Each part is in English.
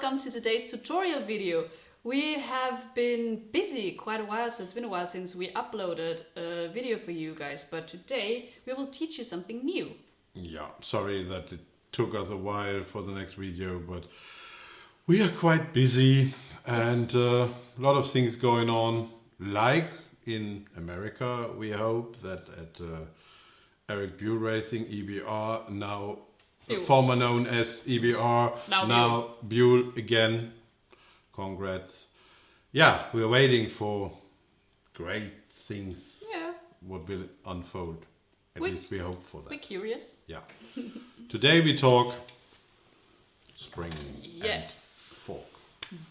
welcome to today's tutorial video. We have been busy quite a while, so it's been a while since we uploaded a video for you guys, but today we will teach you something new. Yeah, sorry that it took us a while for the next video, but we are quite busy and a lot of things going on, like in America. We hope that at Eric Buell Racing, EBR, now former known as EBR, now Buell again. Congrats. Yeah, we're waiting for great things. Yeah. What will unfold? At least we hope for that. We're curious. Yeah. Today we talk spring and fork.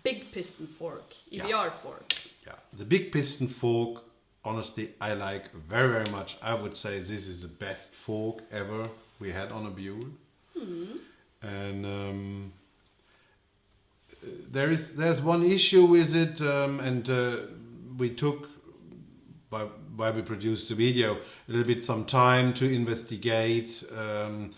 Big piston fork, EBR fork. Yeah, the big piston fork, honestly, I like very, very much. I would say this is the best fork ever we had on a Buell. And there's one issue with it, and we took, while we produced the video, a little bit some time to investigate, and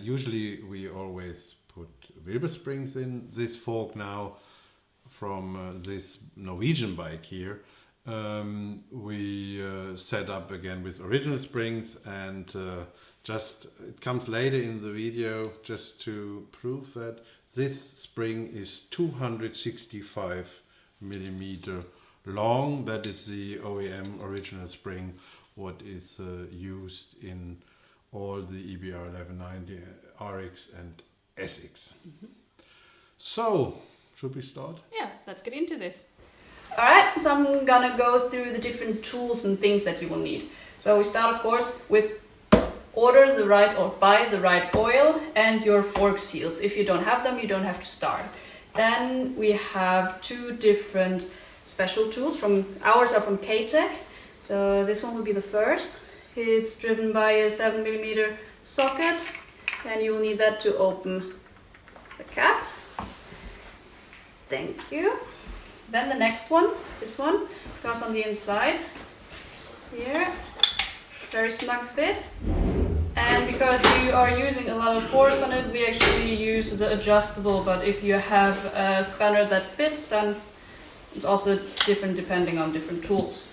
usually we always put Wilbers springs in this fork now from this Norwegian bike here. We set up again with original springs, and it comes later in the video just to prove that this spring is 265 millimeter long. That is the OEM original spring, what is used in all the EBR 1190 RX and SX. So, should we start? Yeah, let's get into this. Alright, so I'm gonna go through the different tools and things that you will need. So we start, of course, with order the right or buy the right oil and your fork seals. If you don't have them, you don't have to start. Then we have two different special tools. Ours are from K-Tech. So this one will be the first. It's driven by a 7mm socket, and you will need that to open the cap. Thank you. Then the next one, this one, goes on the inside here. It's very snug fit. And because you are using a lot of force on it, we actually use the adjustable, but if you have a spanner that fits, then it's also different depending on different tools.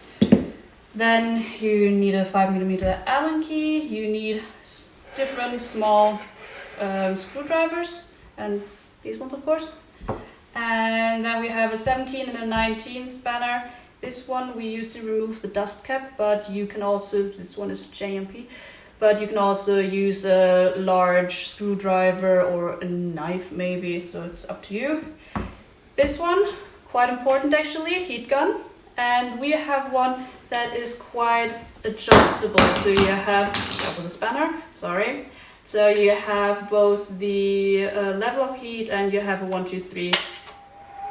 Then you need a 5mm Allen key, you need different small screwdrivers, and these ones of course. And then we have a 17 and a 19 spanner. This one we use to remove the dust cap, but you can also, this one is JMP, but you can also use a large screwdriver or a knife maybe, so it's up to you. This one, quite important actually, heat gun. And we have one that is quite adjustable, so you have, that was a spanner, sorry. So you have both the level of heat and you have a 1, 2, 3.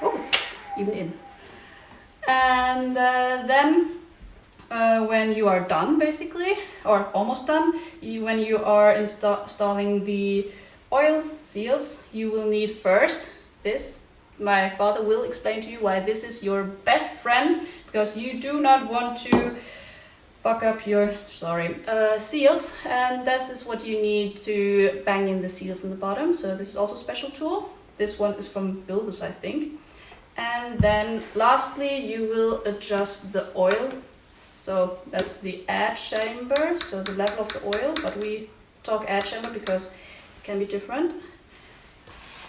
Oh, it's even in. And then when you are done basically, or almost done, when you are installing the oil seals, you will need first this. My father will explain to you why this is your best friend, because you do not want to fuck up your seals, and this is what you need to bang in the seals in the bottom. So this is also a special tool. This one is from Wilbers, I think. And then lastly, you will adjust the oil. So that's the add chamber, so the level of the oil, but we talk add chamber because it can be different.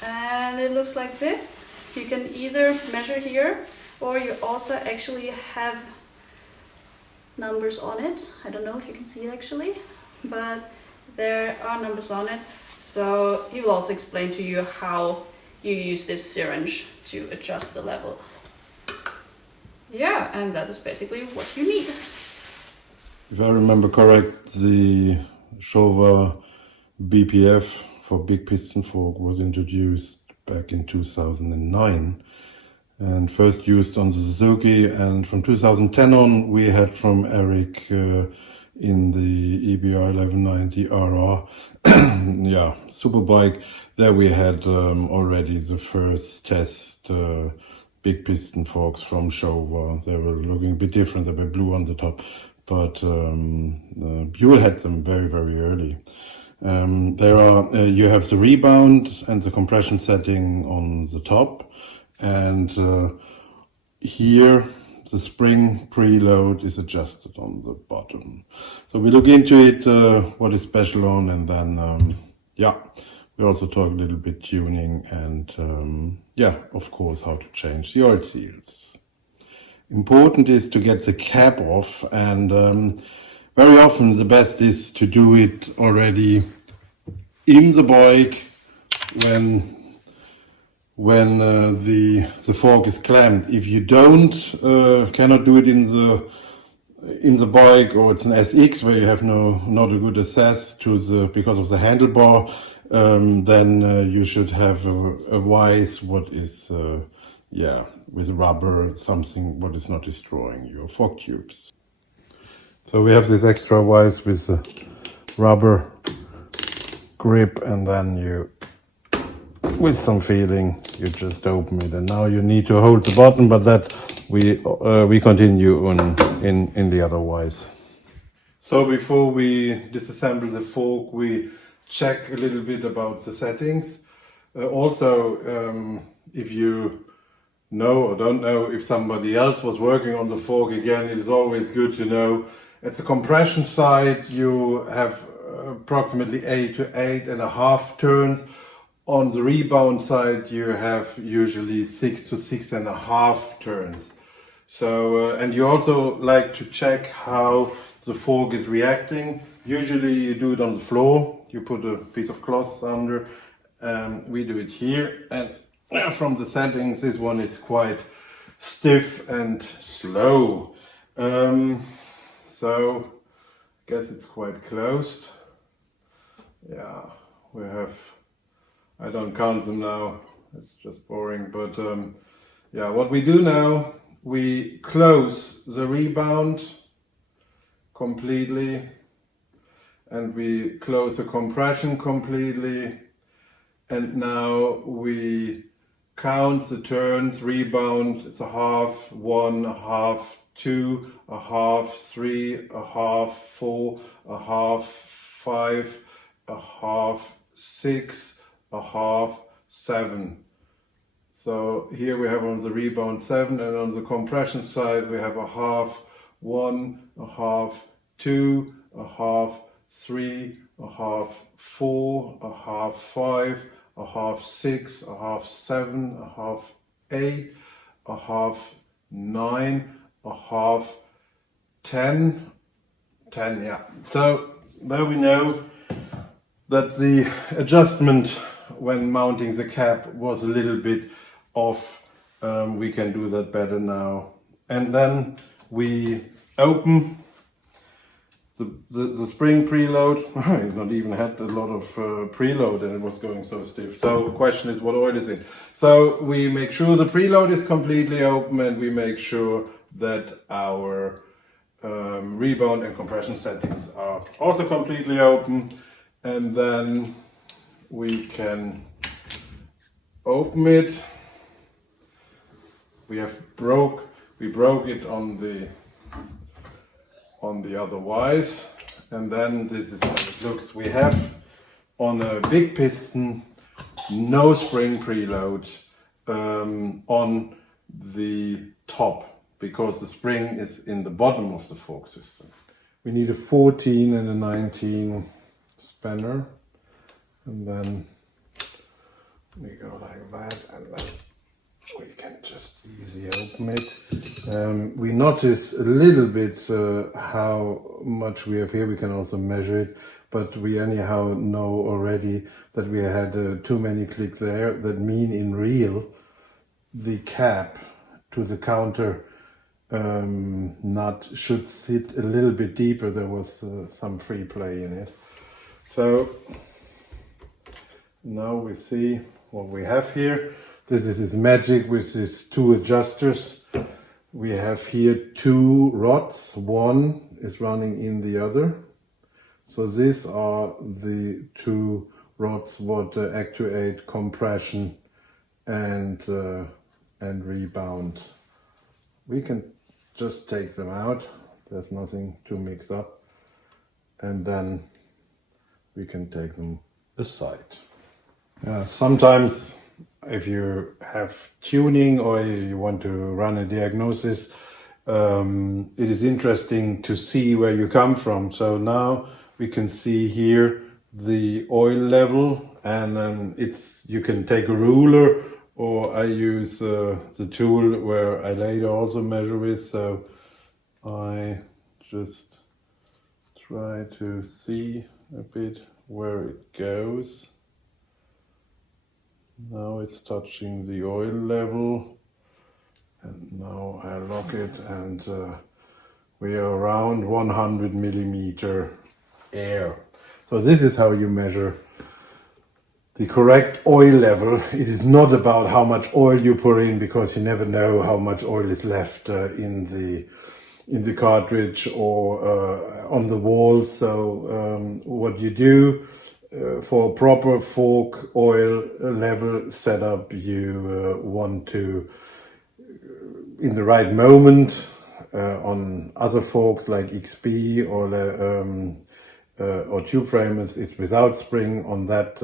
And it looks like this. You can either measure here, or you also actually have numbers on it. I don't know if you can see it actually, but there are numbers on it. So he will also explain to you how you use this syringe to adjust the level. Yeah, and that is basically what you need. If I remember correct, the Showa BPF for Big Piston Fork was introduced back in 2009 and first used on the Suzuki, and from 2010 on we had from Eric in the EBR 1190 RR yeah, superbike. There we had already the first test big piston forks from Showa. They were looking a bit different, they were blue on the top, but Buell had them very, very early. You have the rebound and the compression setting on the top, and here the spring preload is adjusted on the bottom. So we look into it, what is special on, and then yeah, we also talk a little bit tuning and yeah, of course, how to change the oil seals. Important is to get the cap off, and very often the best is to do it already in the bike when the fork is clamped. If you cannot do it in the bike, or it's an SX where you have not a good access to because of the handlebar, then you should have a vise what is with rubber, something what is not destroying your fork tubes. So we have this extra vise with the rubber grip, and then you, with some feeling, you just open it. And now you need to hold the button, but that we continue in the other vise. So before we disassemble the fork, we check a little bit about the settings. Also, if you know or don't know if somebody else was working on the fork, again, it is always good to know. At the compression side, you have approximately 8 to 8.5 turns. On the rebound side, you have usually 6 to 6.5 turns. So, and you also like to check how the fork is reacting. Usually you do it on the floor. You put a piece of cloth under. We do it here. And from the settings, this one is quite stiff and slow. So, I guess it's quite closed. Yeah, we have, I don't count them now, it's just boring, but yeah, what we do now, we close the rebound completely, and we close the compression completely, and now we count the turns. Rebound is a half, 1, a half, 2, a half, 3, a half, 4, a half, 5, a half, 6, a half, 7. So here we have on the rebound 7, and on the compression side we have a half, 1, a half, 2, a half, 3, a half, 4, a half, 5, a half, 6, a half, 7, a half, 8, a half, 9, a half, 10, yeah. So there we know that the adjustment when mounting the cap was a little bit off. We can do that better now. And then we open the spring preload. I not even had a lot of preload, and it was going so stiff. So the question is, what oil is it? So we make sure the preload is completely open, and we make sure that our rebound and compression settings are also completely open. And then we can open it. We broke it on the other vise, and then this is how it looks. We have on a big piston no spring preload on the top, because the spring is in the bottom of the fork system. We need a 14 and a 19 spanner, and then we go like that, and then we can just easily open it. We notice a little bit how much we have here. We can also measure it, but we anyhow know already that we had too many clicks there. That mean in real, the cap to the counter nut should sit a little bit deeper. There was some free play in it. So now we see what we have here. This is his magic with these two adjusters. We have here two rods. One is running in the other. So these are the two rods what actuate compression and rebound. We can just take them out. There's nothing to mix up. And then we can take them aside. Sometimes if you have tuning or you want to run a diagnosis, it is interesting to see where you come from. So now we can see here the oil level, and you can take a ruler, or I use the tool where I later also measure with. So I just try to see a bit where it goes. Now it's touching the oil level, and now I lock it, and we are around 100 millimeter air. So this is how you measure the correct oil level. It is not about how much oil you pour in, because you never know how much oil is left in the cartridge or on the wall. So what you do for a proper fork oil level setup, you want to, in the right moment, on other forks like XP or tube framers, it's without spring. On that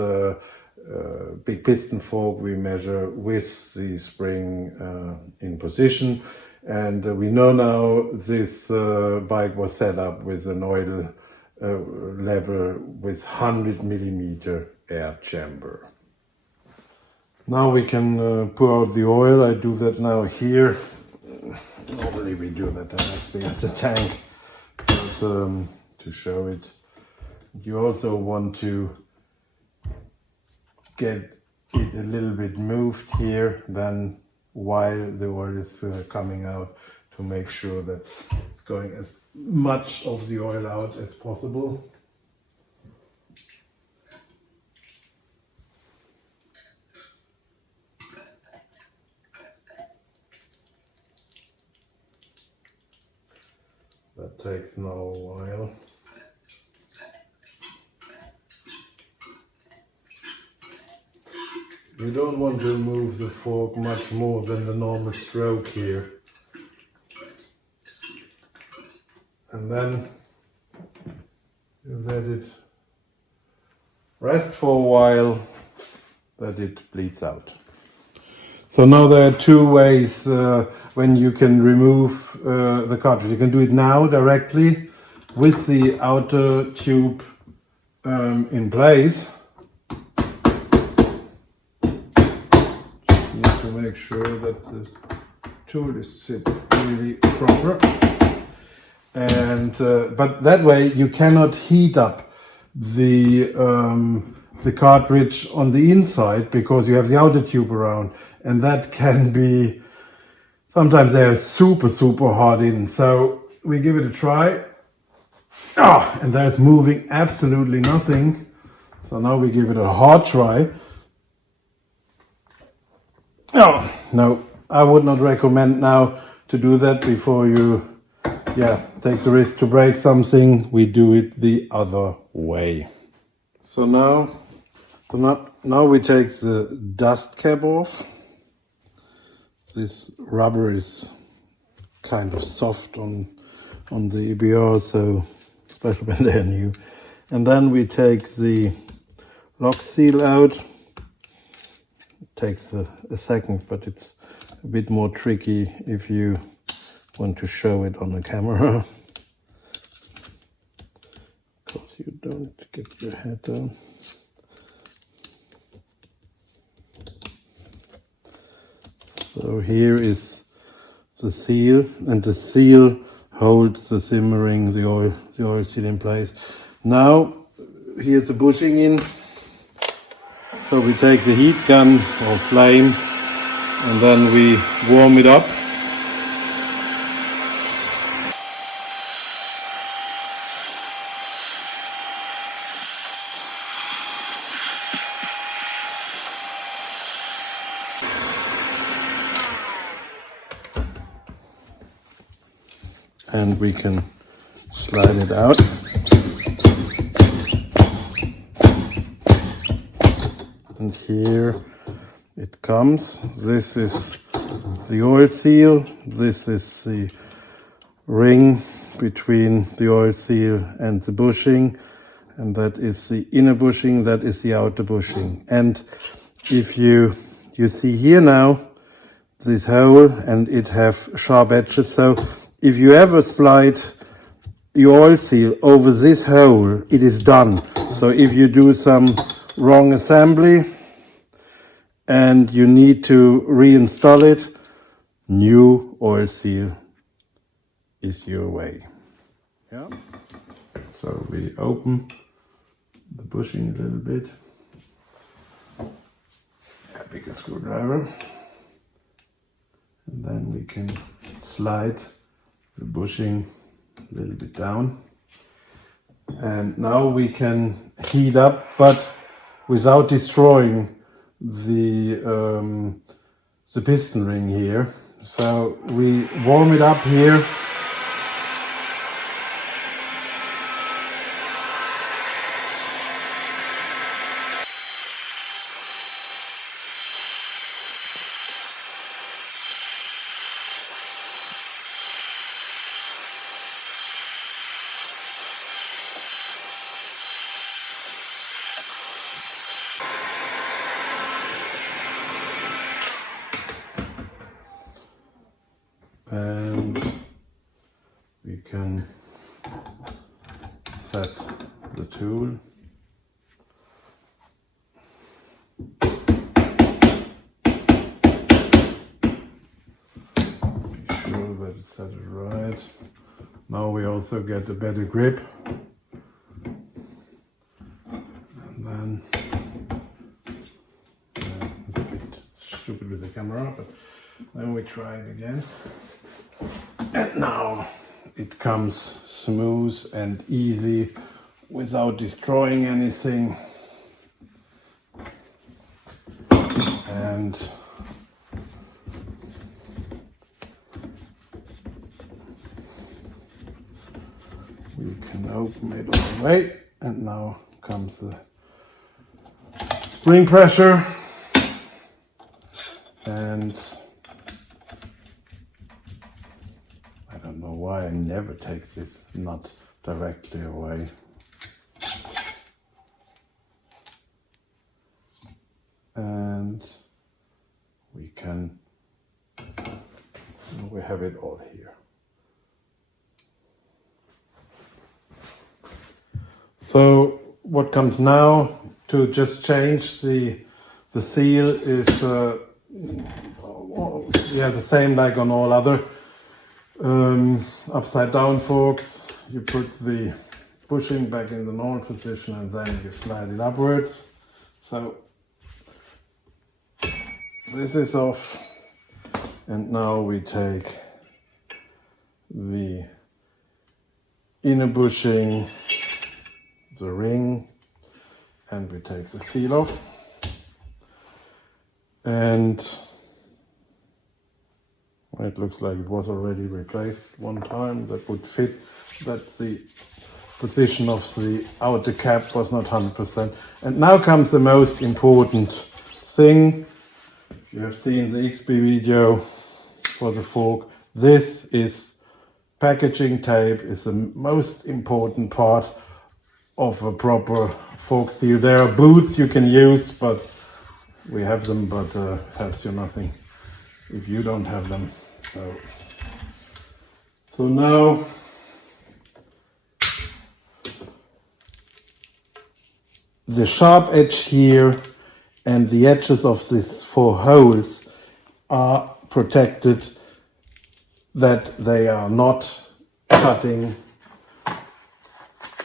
big piston fork, we measure with the spring in position. And we know now this bike was set up with an oil level with 100 millimeter air chamber. Now we can pour out the oil. I do that now here. Normally we do that directly at the tank, but to show it, you also want to get it a little bit moved here then while the oil is coming out, to make sure that it's going as much of the oil out as possible. That takes now a while. You don't want to move the fork much more than the normal stroke here. And then you let it rest for a while, that it bleeds out. So now there are two ways when you can remove the cartridge. You can do it now directly with the outer tube in place. Just need to make sure that the tool is sit really proper. And but that way you cannot heat up the cartridge on the inside, because you have the outer tube around, and that can be, sometimes they're super hot in. So we give it a try. And there's moving absolutely nothing. So now we give it a hard try. No, I would not recommend now to do that before you take the risk to break something. We do it the other way. So now we take the dust cap off. This rubber is kind of soft on the EBR, so especially when they're new. And then we take the lock seal out. It takes a second, but it's a bit more tricky if you want to show it on the camera, because you don't get your head down. So here is the seal, and the seal holds the simmering, the oil seal in place. Now here's the bushing in. So we take the heat gun or flame, and then we warm it up. And we can slide it out. And here it comes. This is the oil seal. This is the ring between the oil seal and the bushing. and that is the inner bushing, that is the outer bushing. And if you see here now this hole, and it have sharp edges, so if you ever slide your oil seal over this hole, it is done. So if you do some wrong assembly and you need to reinstall it, new oil seal is your way. Yeah. So we open the bushing a little bit. A bigger screwdriver. And then we can slide the bushing a little bit down. And now we can heat up, but without destroying the piston ring here. So we warm it up here. And we can set the tool. Be sure that it's set it right. Now we also get a better grip. And then, it's a bit stupid with the camera, but then we try it again. And now it comes smooth and easy without destroying anything. And we can open it all the way. And now comes the spring pressure. And I don't know why I never take this nut directly away. And we have it all here. So what comes now to just change the seal is the same like on all other upside down forks. You put the bushing back in the normal position and then you slide it upwards. So this is off, and now we take the inner bushing, the ring, and we take the seal off. And it looks like it was already replaced one time. That would fit, that the position of the outer cap was not 100%. And now comes the most important thing. You have seen the XP video for the fork. This is packaging tape, is the most important part of a proper fork seal. There are boots you can use, but we have them, but helps you nothing if you don't have them. So now the sharp edge here and the edges of these 4 holes are protected, that they are not cutting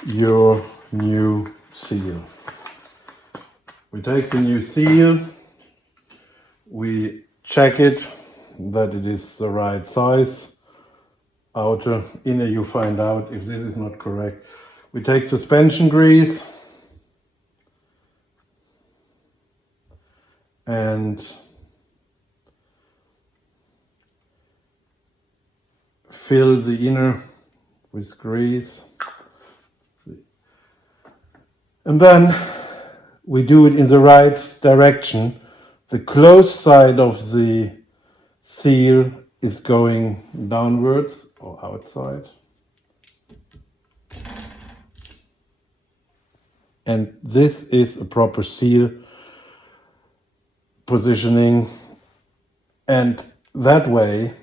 your new seal. We take the new seal, we check it that it is the right size. Outer, inner, you find out if this is not correct. We take suspension grease and fill the inner with grease. And then we do it in the right direction. The closed side of the seal is going downwards or outside. And this is a proper seal positioning, and that way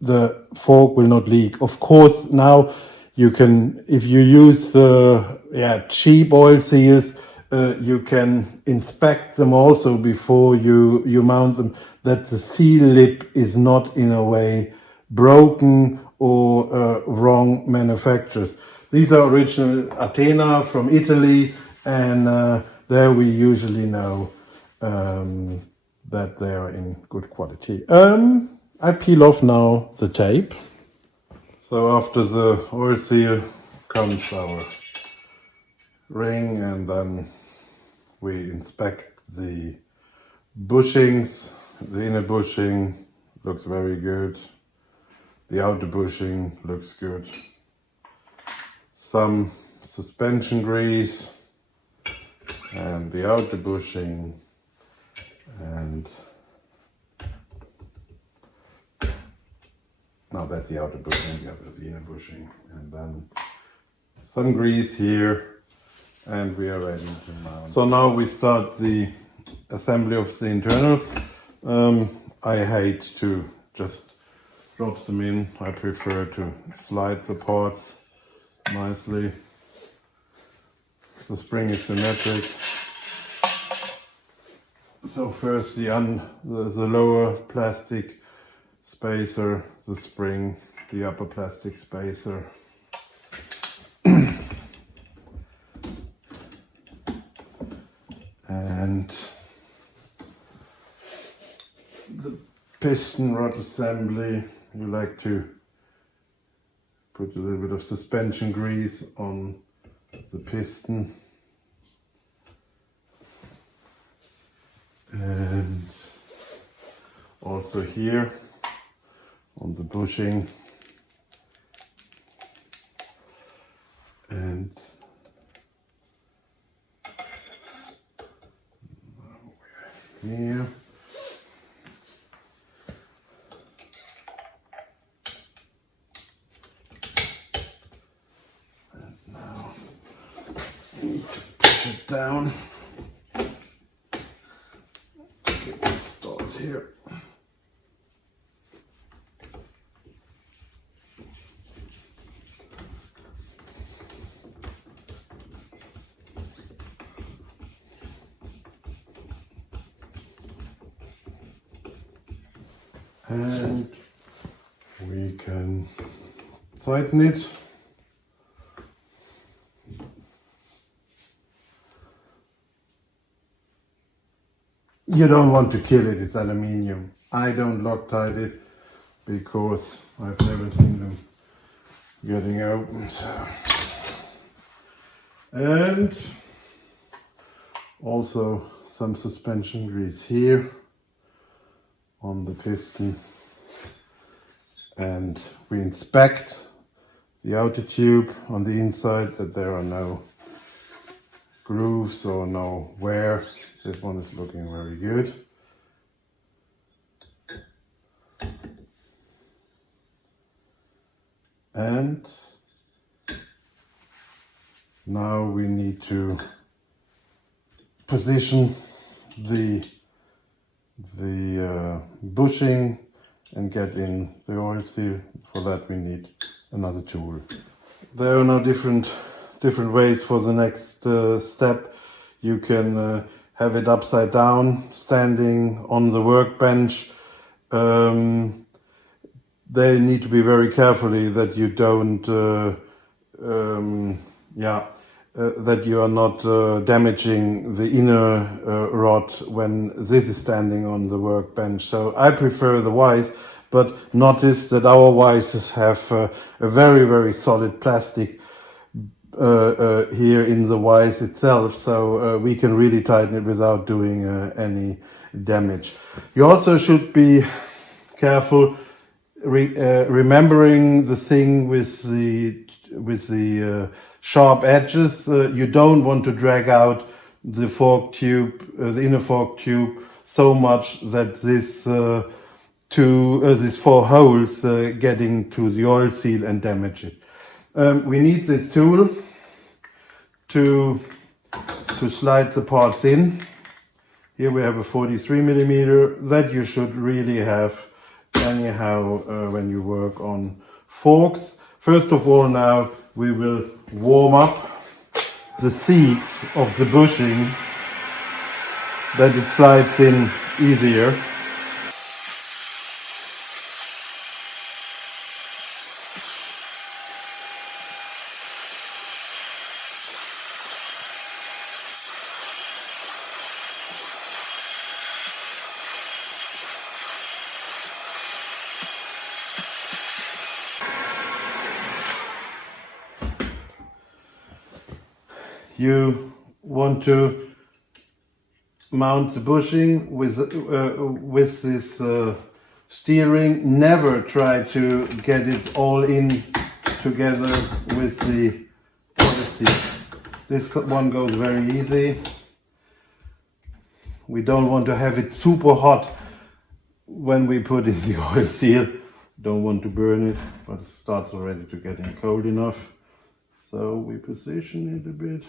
the fork will not leak. Of course, now you can, if you use cheap oil seals, you can inspect them also before you mount them, that the seal lip is not in a way broken or wrong manufacturers. These are original Athena from Italy, and there we usually know that they are in good quality. I peel off now the tape. So after the oil seal comes our ring, and then we inspect the bushings. The inner bushing looks very good. The outer bushing looks good. Some suspension grease and the outer bushing, and now that's the outer bushing, the other is the inner bushing, and then some grease here, and we are ready to mount. So now we start the assembly of the internals. I hate to just drop them in. I prefer to slide the parts nicely. The spring is symmetric. So first the lower plastic spacer, the spring, the upper plastic spacer. And the piston rod assembly, you like to put a little bit of suspension grease on the piston. And also here on the bushing, and here. And now you need to push it down. Get it installed here. And we can tighten it. You don't want to kill it, it's aluminium. I don't Loctite it because I've never seen them getting open. So. And also some suspension grease here on the piston, and we inspect the outer tube on the inside that there are no grooves or no wear. This one is looking very good. And now we need to position the bushing and get in the oil seal. For that we need another tool. There are now different ways for the next step. You can have it upside down, standing on the workbench. They need to be very carefully that you don't that you are not damaging the inner rod when this is standing on the workbench. So I prefer the vise, but notice that our vises have a very, very solid plastic here in the vise itself, so we can really tighten it without doing any damage. You also should be careful remembering the thing with the sharp edges. You don't want to drag out the fork tube, the inner fork tube, so much that these 4 holes get into the oil seal and damage it. We need this tool to to slide the parts in. Here we have a 43 millimeter that you should really have anyhow when you work on forks. First of all, now we will warm up the seat of the bushing that it slides in easier. You want to mount the bushing with this steering. Never try to get it all in together with the oil seal. This one goes very easy. We don't want to have it super hot when we put in the oil seal. Don't want to burn it, but it starts already to getting cold enough. So we position it a bit.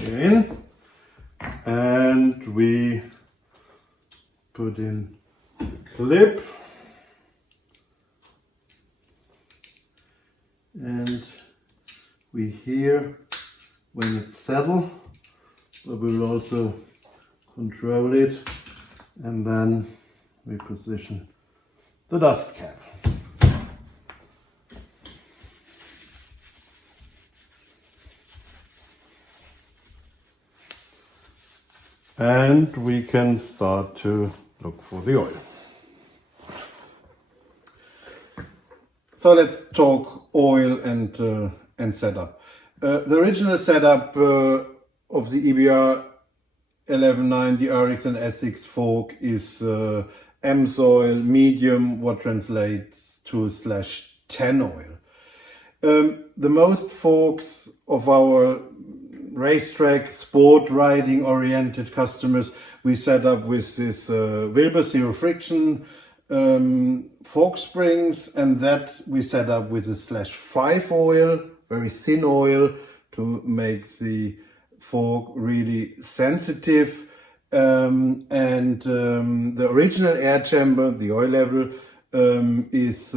In, and we put in the clip, and we hear when it's settled, but we will also control it, and then we position the dust cap. And we can start to look for the oil. So let's talk oil and setup. The original setup of the EBR 1190 RX and SX fork is EMS oil medium, what translates to /10 oil. The most forks of our racetrack, sport riding oriented customers, we set up with this Wilbers zero friction fork springs, and that we set up with a /5 oil, very thin oil, to make the fork really sensitive. The original air chamber, the oil level, is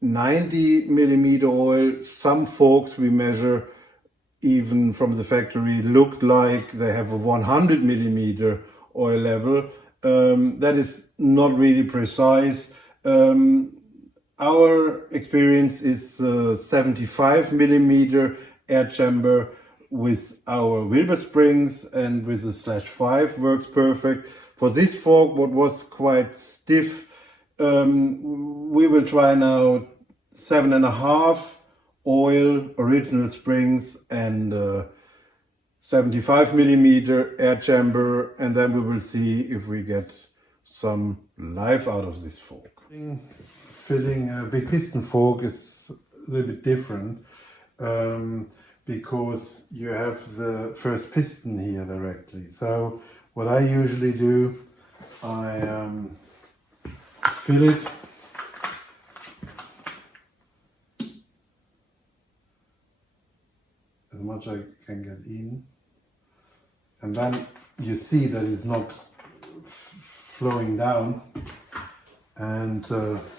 90 millimeter oil. Some forks we measure even from the factory looked like they have a 100 millimeter oil level. That is not really precise. Our experience is 75 millimeter air chamber with our Wilbers springs, and with the /5 works perfect. For this fork, what was quite stiff, we will try now 7.5 oil, original springs, and 75 millimeter air chamber, and then we will see if we get some life out of this fork. Fitting a big piston fork is a little bit different because you have the first piston here directly. So what I usually do, I fill it as much as I can get in, and then you see that it's not flowing down, and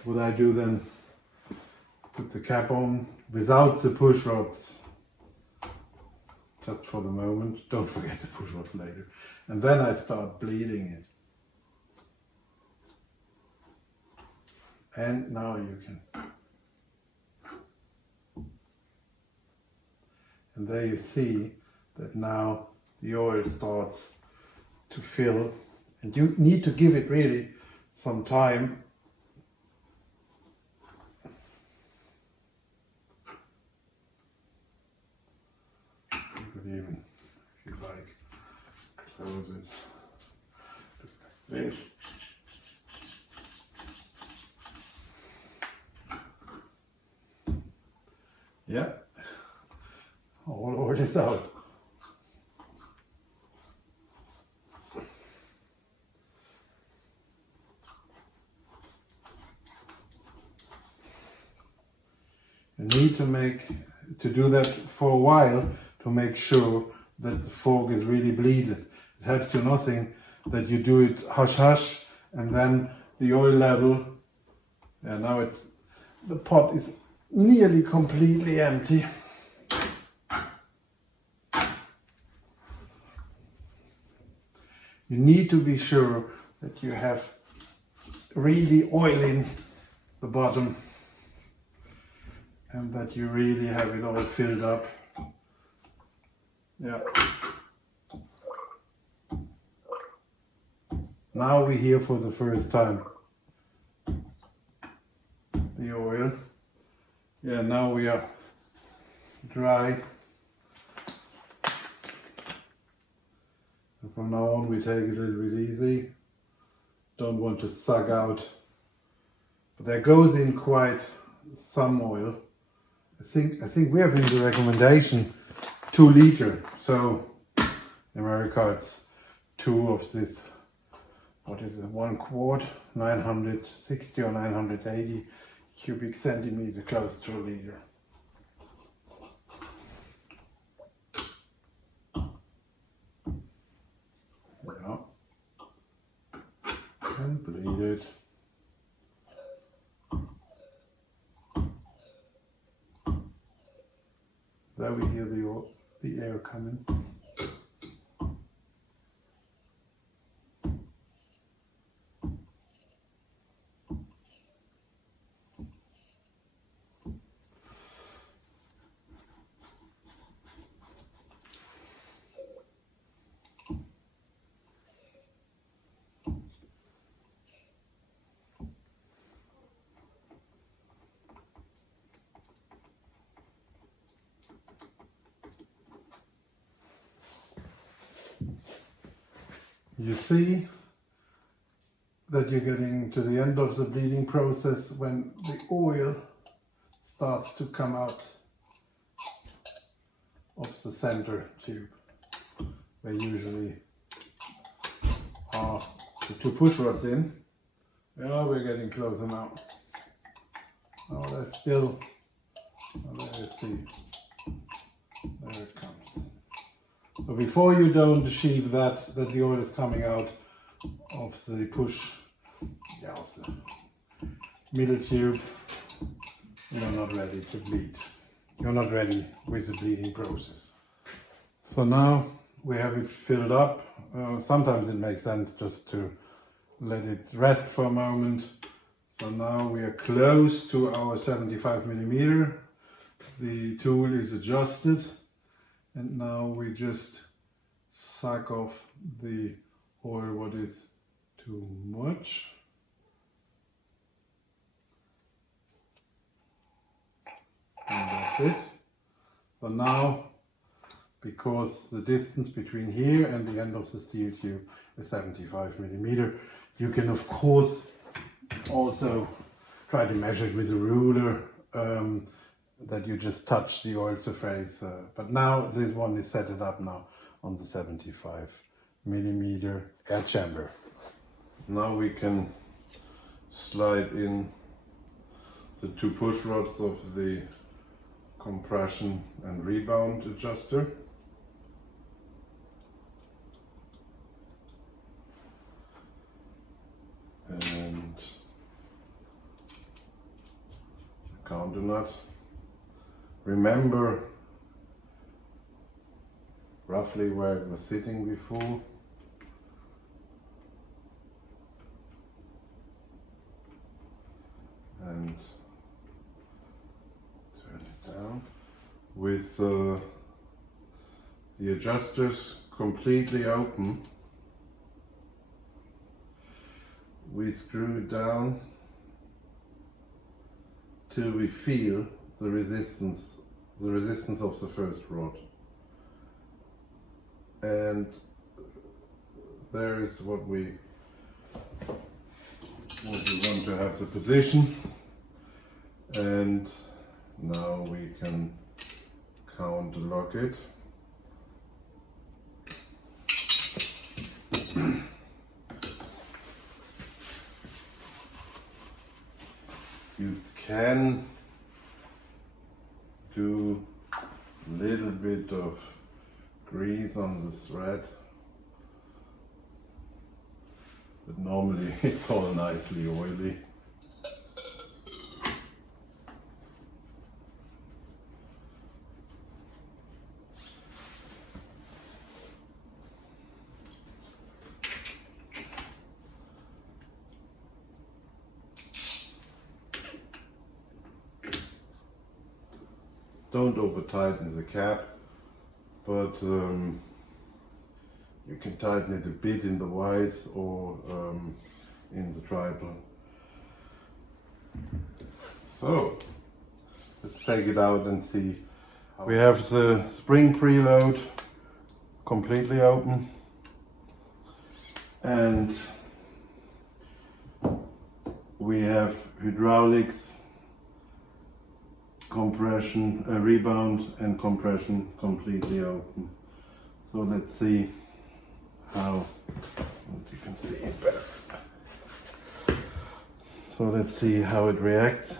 what I do then, put the cap on without the push rods, just for the moment, don't forget the push rods later, and then I start bleeding it. And now you can, and there you see that now the oil starts to fill, and you need to give it really some time. You could even, if you like, close it like this. Yeah, all oil is out. You need to do that for a while to make sure that the fork is really bleeded. It helps you nothing that you do it hush hush and then the oil level, and now the pot is nearly completely empty. You need to be sure that you have really oil in the bottom and that you really have it all filled up. Yeah. Now we hear for the first time the oil. Yeah, now we are dry. And from now on we take it a little bit easy. Don't want to suck out. But there goes in quite some oil. I think we have in the recommendation 2 liter. So in America it's 2 of this. What is it? 1 quart, 960 or 980 cubic centimeter, close to a liter. Yeah. And bleed it. There we hear the air coming. You see that you're getting to the end of the bleeding process when the oil starts to come out of the center tube, where usually are the 2 push rods in. Yeah, we're getting closer now. Oh, there's still, oh, there you see, there it comes. So before you don't sheave that the oil is coming out of the push, yeah, of the middle tube, you're not ready to bleed. You're not ready with the bleeding process. So now we have it filled up. Sometimes it makes sense just to let it rest for a moment. So now we are close to our 75 millimeter. The tool is adjusted. And now we just suck off the oil what is too much. And that's it. So now, because the distance between here and the end of the steel tube is 75 millimeter, you can of course also try to measure it with a ruler. That you just touch the oil surface, but now this one is set it up now on the 75 millimeter air chamber. Now we can slide in the 2 push rods of the compression and rebound adjuster. And the counter nut. Remember roughly where it was sitting before. And turn it down. With the adjusters completely open, we screw it down till we feel the resistance of the first rod. And there is what we want to have the position. And now we can counter lock it. You can do a little bit of grease on the thread, but normally it's all nicely oily. Don't over tighten the cap, but you can tighten it a bit in the vise or in the tripod. So let's take it out and see. We have the spring preload completely open, and we have hydraulics, compression, rebound and compression completely open. So let's see how, you can see it better. So let's see how it reacts.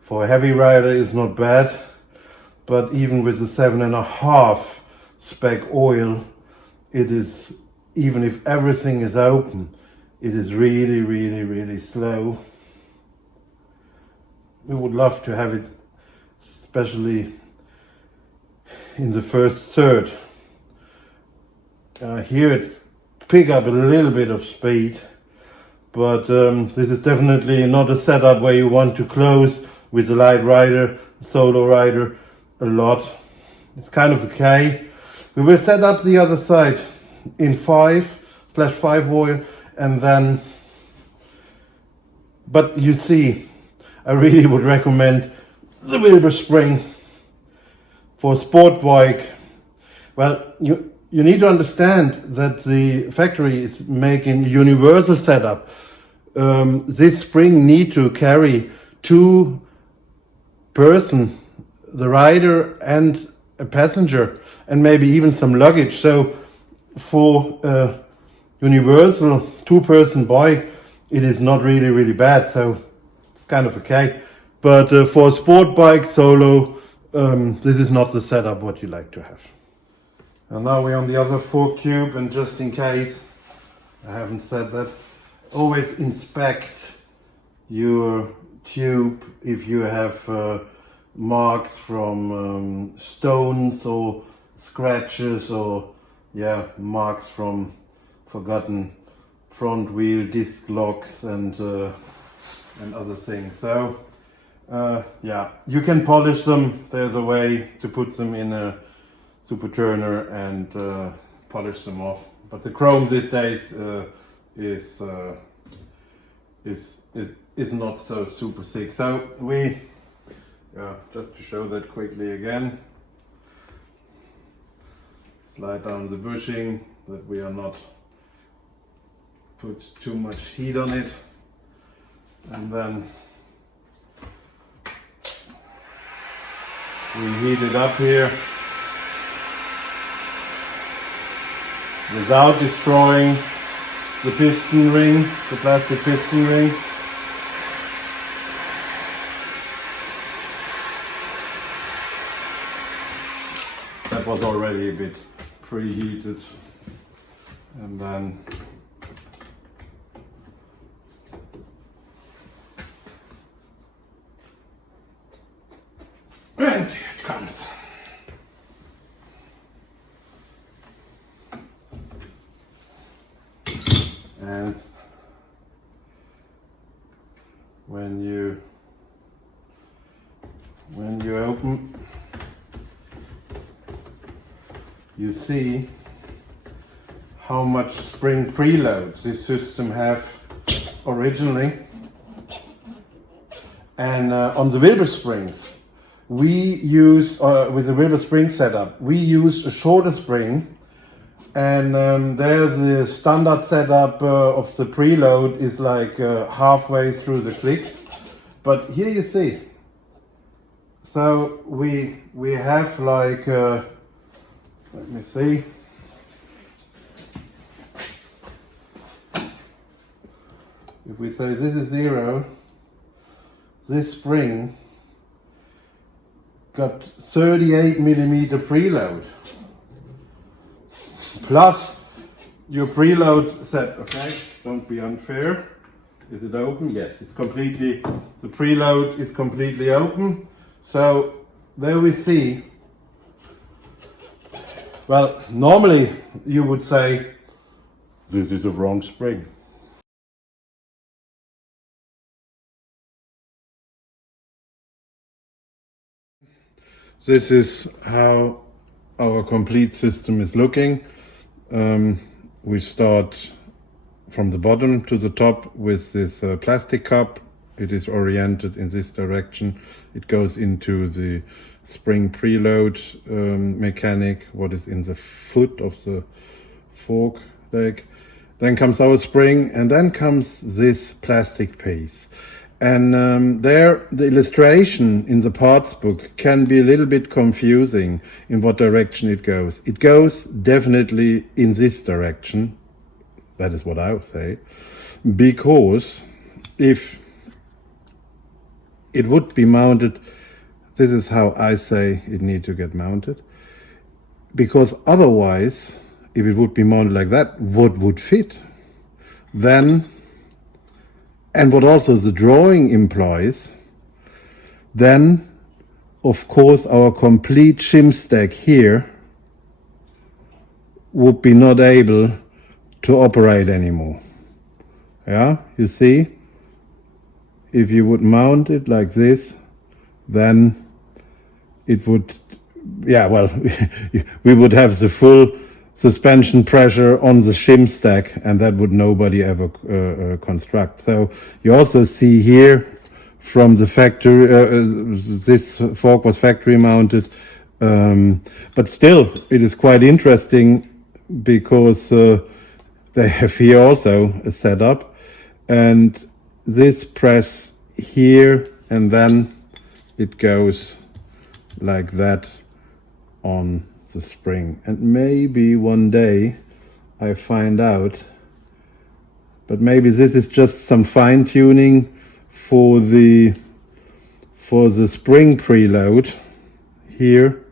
For a heavy rider it's not bad, but even with the 7.5 spec oil, it is, even if everything is open, it is really slow. We would love to have it, especially in the first third. Here it's pick up a little bit of speed, but this is definitely not a setup where you want to close with a light rider, solo rider a lot. It's kind of okay. We will set up the other side in 5/5 oil, and then, but you see, I really would recommend the Wilbers spring for a sport bike. Well, you need to understand that the factory is making a universal setup. This spring need to carry 2 person, the rider and a passenger, and maybe even some luggage. So for a universal 2-person bike, it is not really bad. So it's kind of okay. But for a sport bike solo, this is not the setup what you like to have. And now we're on the other fork tube, and just in case I haven't said that, always inspect your tube if you have marks from stones or scratches, or marks from forgotten front wheel disc locks and other things. So you can polish them. There's a way to put them in a super turner and polish them off. But the chrome these days is not so super thick. So we just to show that quickly again, slide down the bushing that we are not put too much heat on it, and then we heat it up here without destroying the piston ring, the plastic piston ring. That was already a bit preheated, and then and here it comes. And when you open, you see how much spring preloads this system have originally. And on the Wilbers springs, we use, with the Wilbers spring setup, we use a shorter spring And there's the standard setup of the preload is like halfway through the clicks. But here you see, so we have like, let me see. If we say this is 0, this spring got 38 millimeter preload. Plus your preload set, okay? Don't be unfair. Is it open? Yes, it's completely, the preload is completely open. So there we see, well, normally you would say, this is a wrong spring. This is how our complete system is looking. We start from the bottom to the top with this plastic cup. It is oriented in this direction. It goes into the spring preload mechanic, what is in the foot of the fork leg. Then comes our spring, and then comes this plastic piece. And there, the illustration in the parts book can be a little bit confusing in what direction it goes. It goes definitely in this direction. That is what I would say. Because if it would be mounted, this is how I say it needs to get mounted. Because otherwise, if it would be mounted like that, what would fit? Then, and what also the drawing implies, then of course our complete shim stack here would be not able to operate anymore. Yeah, you see, if you would mount it like this, then it would, yeah, well, we would have the full suspension pressure on the shim stack, and that would nobody ever construct. So you also see here from the factory, this fork was factory mounted, but still it is quite interesting because they have here also a setup, and this press here, and then it goes like that on the spring. And maybe one day I find out, but maybe this is just some fine tuning for the spring preload here,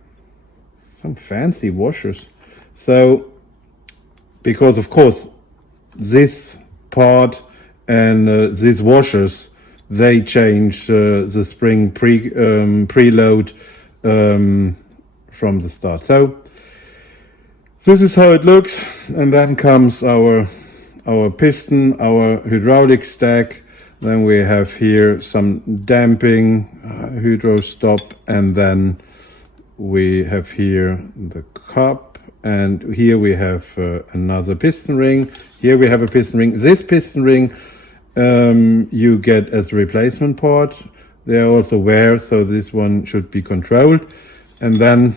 some fancy washers. So because of course this part and these washers, they change the spring preload from the start. So this is how it looks, and then comes our piston, our hydraulic stack. Then we have here some damping, hydro stop, and then we have here the cup, and here we have another piston ring. Here we have a piston ring. This piston ring you get as a replacement part. They are also wear, so this one should be controlled. And then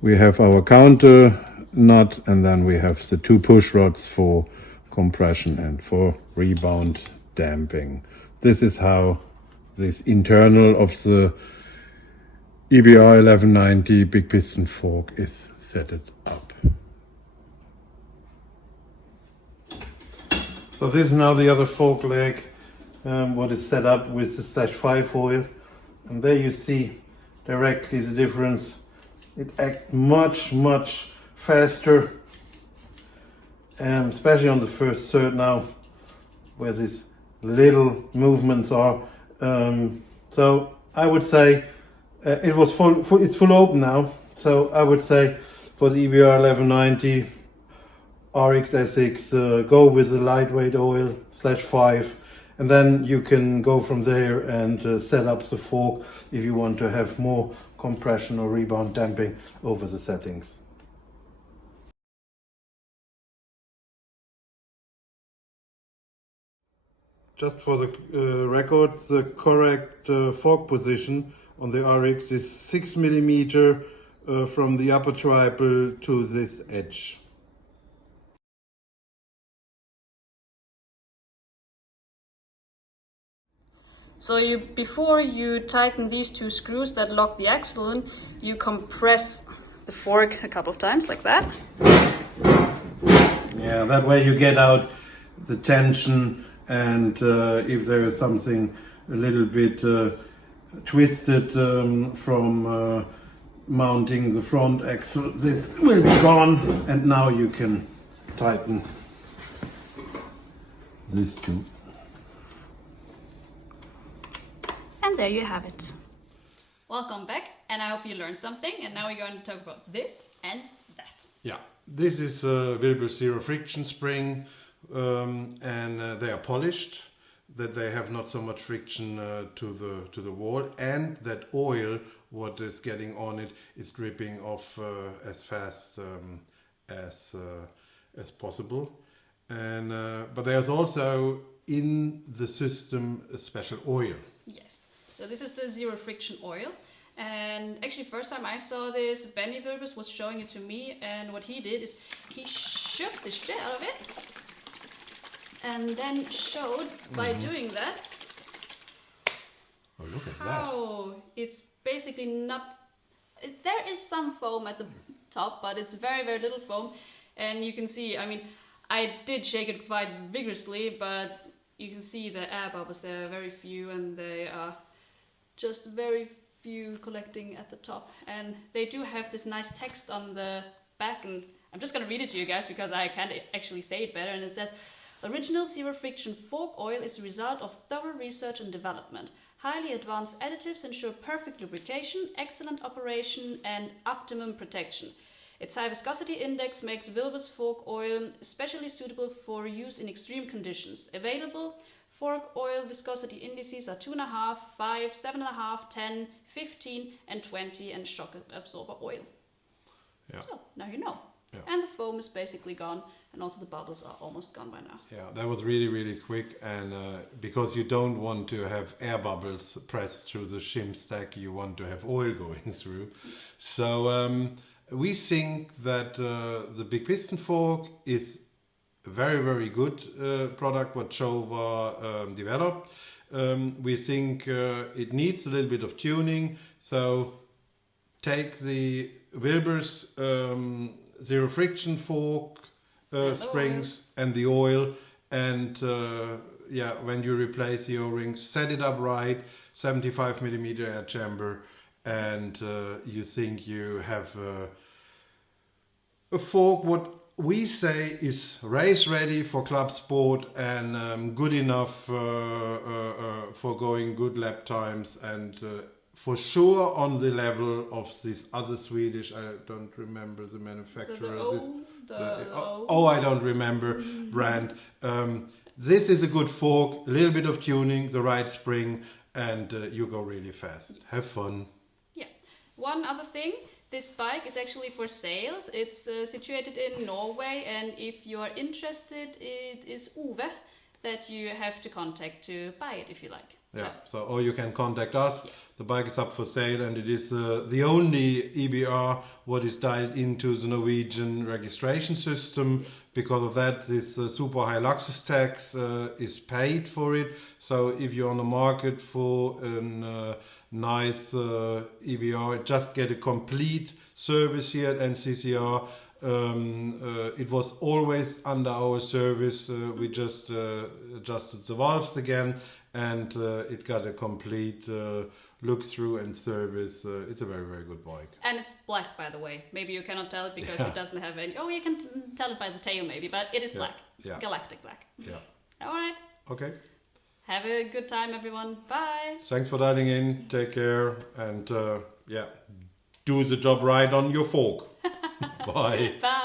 we have our counter nut, and then we have the 2 push rods for compression and for rebound damping. This is how this internal of the EBR 1190 Big Piston Fork is set it up. So this is now the other fork leg, what is set up with the /5 foil, and there you see directly the difference. It acts much faster, especially on the first third now, where these little movements are. So I would say it's full open now. So I would say for the EBR 1190 RX SX, go with the lightweight oil /5, and then you can go from there and set up the fork if you want to have more compression or rebound damping over the settings. Just for the records, the correct fork position on the RX is 6 millimeter from the upper tripod to this edge. So before you tighten these two screws that lock the axle in, you compress the fork a couple of times like that. Yeah, that way you get out the tension, and if there is something a little bit twisted from mounting the front axle, this will be gone, and now you can tighten this too. And there you have it. Welcome back, and I hope you learned something. And now we're going to talk about this and that. Yeah, this is a Wilbers zero friction spring, and they are polished, that they have not so much friction to the wall, and that oil, what is getting on it, is dripping off as fast as possible. And but there's also in the system a special oil. Yes. So this is the zero friction oil. And actually, first time I saw this, Benny Wilbers was showing it to me, and what he did is he shook the shit out of it, and then showed by doing that Oh, look at how it's basically not. There is some foam at the top, but it's very, very little foam, and you can see. I mean, I did shake it quite vigorously, but you can see the air bubbles. There are very few, and they are just very few collecting at the top, and they do have this nice text on the back, and I'm just going to read it to you guys because I can't actually say it better. And it says, original zero friction fork oil is the result of thorough research and development. Highly advanced additives ensure perfect lubrication, excellent operation, and optimum protection. Its high viscosity index makes Wilbers fork oil especially suitable for use in extreme conditions. Available fork oil viscosity indices are 2.5, 5, 7.5, 10, 15, and 20, and shock absorber oil. Yeah. So now you know. Yeah. And the foam is basically gone, and also the bubbles are almost gone by now. Yeah, that was really, really quick, and because you don't want to have air bubbles pressed through the shim stack, you want to have oil going through. So we think that the Big Piston Fork is a very, very good product what Showa developed. We think it needs a little bit of tuning, so take the Wilbers zero friction fork springs and the oil, and yeah, when you replace the O-rings, set it up right, 75mm air chamber, and you think you have a fork what we say is race ready for club sport, and good enough for going good lap times, and for sure on the level of this other Swedish, I don't remember the manufacturer of this. I don't remember brand. This is a good fork, a little bit of tuning, the right spring, and you go really fast. Have fun. Yeah. One other thing, this bike is actually for sale. It's situated in Norway, and if you are interested, it is Ove that you have to contact to buy it if you like. Yeah, so or you can contact us. Yes. The bike is up for sale, and it is the only EBR what is dialed into the Norwegian registration system. Yes. Because of that, this super high Luxus tax is paid for it. So if you're on the market for a nice EBR, just get a complete service here at NCCR. It was always under our service. We just adjusted the valves again, and it got a complete look through and service. It's a very, very good bike. And it's black, by the way. Maybe you cannot tell it because it doesn't have any. Oh, you can tell it by the tail, maybe, but it is black. Yeah. Galactic black. Yeah. All right. Okay. Have a good time, everyone. Bye. Thanks for dialing in. Take care, and yeah, do the job right on your fork. Bye. Bye.